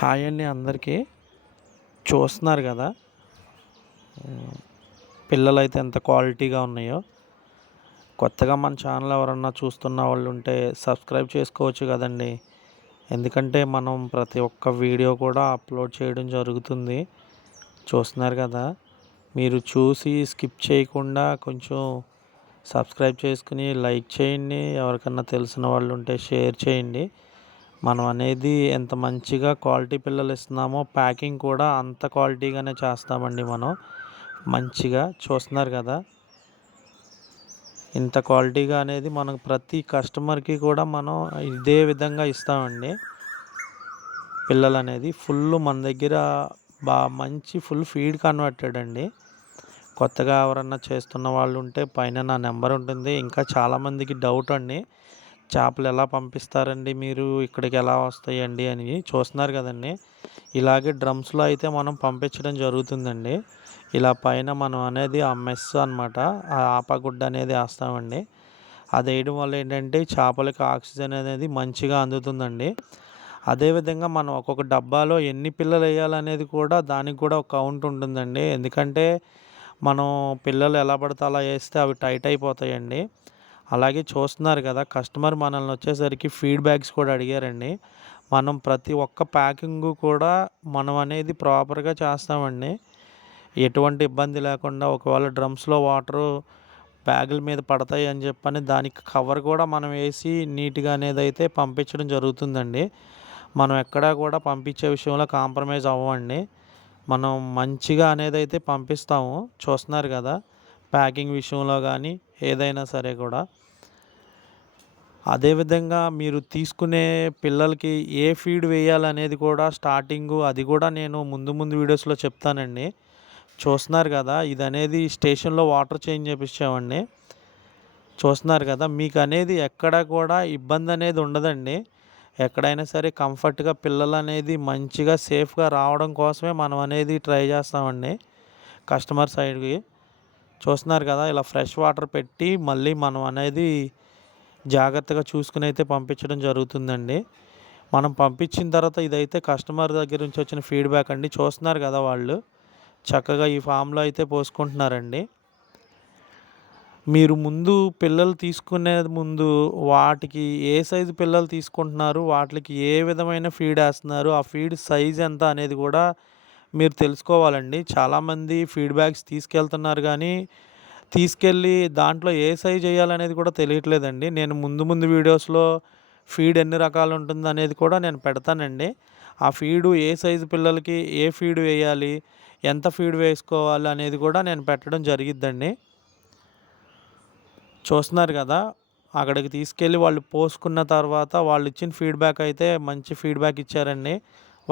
Hi అండి అందరికీ. చూస్తున్నారు కదా పిల్లలైతే ఎంత క్వాలిటీగా ఉన్నాయో. కొత్తగా మన ఛానల్ ఎవరన్నా చూస్తున్న వాళ్ళు ఉంటే సబ్స్క్రైబ్ చేసుకోవచ్చు కదండి. ఎందుకంటే మనం ప్రతి ఒక్క వీడియో కూడా అప్లోడ్ చేయడం జరుగుతుంది. చూస్తున్నారు కదా, మీరు చూసి స్కిప్ చేయకుండా కొంచెం సబ్స్క్రైబ్ చేసుకుని లైక్ చేయండి. ఎవరికన్నా తెలిసిన వాళ్ళు ఉంటే షేర్ చేయండి. మనం అనేది ఎంత మంచిగా క్వాలిటీ పిల్లలు ఇస్తున్నామో ప్యాకింగ్ కూడా అంత క్వాలిటీగానే చేస్తామండి. మనం మంచిగా చూస్తున్నారు కదా, ఇంత క్వాలిటీగా అనేది మనం ప్రతి కస్టమర్కి కూడా మనం ఇదే విధంగా ఇస్తామండి. పిల్లలు అనేది ఫుల్ మన దగ్గర మంచి ఫుల్ ఫీడ్ కన్వర్టెడ్ అండి. కొత్తగా ఎవరన్నా చేస్తున్న వాళ్ళు ఉంటే పైన నా నెంబర్ ఉంటుంది. ఇంకా చాలామందికి డౌట్ అండి, చేపలు ఎలా పంపిస్తారండి మీరు, ఇక్కడికి ఎలా వస్తాయండి అని. చూస్తున్నారు కదండి, ఇలాగే డ్రమ్స్లో అయితే మనం పంపించడం జరుగుతుందండి. ఇలా పైన మనం అనేది ఆ మెస్ అనమాట, ఆ ఆపగుడ్డ అనేది వేస్తామండి. అది వేయడం వల్ల ఏంటంటే చేపలకి ఆక్సిజన్ అనేది మంచిగా అందుతుందండి. అదేవిధంగా మనం ఒక్కొక్క డబ్బాలో ఎన్ని పిల్లలు వేయాలనేది కూడా దానికి కూడా ఒక కౌంట్ ఉంటుందండి. ఎందుకంటే మనం పిల్లలు ఎలా పడితే అలా వేస్తే అవి టైట్ అయిపోతాయండి. అలాగే చూస్తున్నారు కదా, కస్టమర్ మనల్ని వచ్చేసరికి ఫీడ్బ్యాక్స్ కూడా అడిగారండి. మనం ప్రతి ఒక్క ప్యాకింగు కూడా మనం అనేది ప్రాపర్గా చేస్తామండి. ఎటువంటి ఇబ్బంది లేకుండా ఒకవేళ డ్రమ్స్లో వాటరు బ్యాగుల మీద పడతాయి అని చెప్పని దానికి కవర్ కూడా మనం వేసి నీట్గా అనేది అయితే పంపించడం జరుగుతుందండి. మనం ఎక్కడా కూడా పంపించే విషయంలో కాంప్రమైజ్ అవ్వమండి. మనం మంచిగా అనేది అయితే పంపిస్తాము. చూస్తున్నారు కదా, ప్యాకింగ్ విషయంలో కానీ ఏదైనా సరే కూడా. అదేవిధంగా మీరు తీసుకునే పిల్లలకి ఏ ఫీడ్ వేయాలనేది కూడా స్టార్టింగు అది కూడా నేను ముందు వీడియోస్లో చెప్తానండి. చూస్తున్నారు కదా, ఇది అనేది స్టేషన్లో వాటర్ చేంజ్ చేపించామండి. చూస్తున్నారు కదా, మీకు అనేది ఎక్కడ కూడా ఇబ్బంది అనేది ఉండదండి. ఎక్కడైనా సరే కంఫర్ట్గా పిల్లలు అనేది మంచిగా సేఫ్గా రావడం కోసమే మనం అనేది ట్రై చేస్తామండి కస్టమర్ సైడ్కి. చూస్తున్నారు కదా, ఇలా ఫ్రెష్ వాటర్ పెట్టి మళ్ళీ మనం అనేది జాగ్రత్తగా చూసుకుని అయితే పంపించడం జరుగుతుందండి. మనం పంపించిన తర్వాత ఇదైతే కస్టమర్ దగ్గర నుంచి వచ్చిన ఫీడ్బ్యాక్ అండి. చూస్తున్నారు కదా, వాళ్ళు చక్కగా ఈ ఫామ్లో అయితే పోసుకుంటున్నారండి. మీరు ముందు పిల్లలు తీసుకునే ముందు వాటికి ఏ సైజు పిల్లలు తీసుకుంటున్నారు, వాటికి ఏ విధమైన ఫీడ్ వేస్తున్నారు, ఆ ఫీడ్ సైజ్ ఎంత అనేది కూడా మీరు తెలుసుకోవాలండి. చాలామంది ఫీడ్బ్యాక్స్ తీసుకెళ్తున్నారు కానీ తీసుకెళ్ళి దాంట్లో ఏ సైజ్ వేయాలనేది కూడా తెలియట్లేదండి. నేను ముందు వీడియోస్లో ఫీడ్ ఎన్ని రకాలు ఉంటుందనేది కూడా నేను పెడతానండి. ఆ ఫీడు ఏ సైజు పిల్లలకి ఏ ఫీడ్ వేయాలి, ఎంత ఫీడ్ వేసుకోవాలి అనేది కూడా నేను పెట్టడం జరిగిద్దండి. చూస్తున్నారు కదా, అక్కడికి తీసుకెళ్ళి వాళ్ళు పోసుకున్న తర్వాత వాళ్ళు ఇచ్చిన ఫీడ్బ్యాక్ అయితే మంచి ఫీడ్బ్యాక్ ఇచ్చారండి.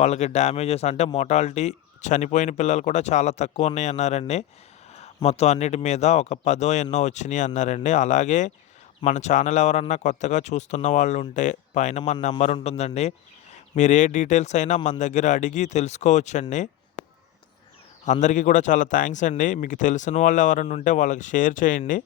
వాళ్ళకి డ్యామేజెస్ అంటే మొర్టాలిటీ చనిపోయిన పిల్లలు కూడా చాలా తక్కువ ఉన్నాయి అన్నారండి. మొత్తం అన్నిటి మీద ఒక 10 ఎన్నో వచ్చినాయి అన్నారండి. అలాగే మన ఛానల్ ఎవరన్నా కొత్తగా చూస్తున్న వాళ్ళు ఉంటే పైన మన నెంబర్ ఉంటుందండి. మీరు ఏ డీటెయిల్స్ అయినా మన దగ్గర అడిగి తెలుసుకోవచ్చండి. అందరికీ కూడా చాలా థ్యాంక్స్ అండి. మీకు తెలిసిన వాళ్ళు ఎవరైనా ఉంటే వాళ్ళకి షేర్ చేయండి.